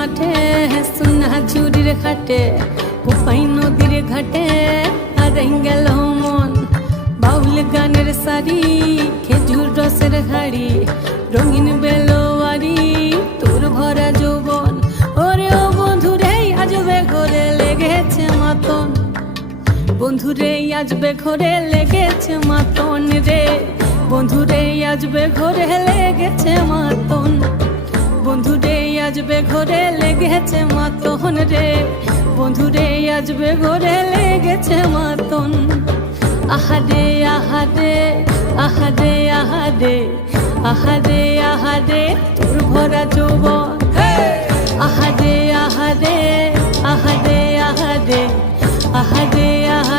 মাঠে সোনা চুরির খাটে কোপাই নদীর ঘাটে হারাই গেল মন বাউল গানের শাড়ি খেজুর রসের হাড়ি রঙিন বেলোয়ারি তোর ভরা যৌবন ওরে ও বন্ধুরে আজবে ঘরে লেগেছে মাতন বন্ধুরে আজবে ঘরে লেগেছে মাতন রে বন্ধুরে আজবে ঘরে লেগেছে মাতন বন্ধুরে আজবে ঘরে লেগেছে মাতন রে বন্ধুরে আজবে ঘরে লেগেছে মাতন আহারে আহারে আহারে আহারে আহারে আহারে তোর ভরা যৌবন আহারে আহারে আহারে আহারে আহারে আহারে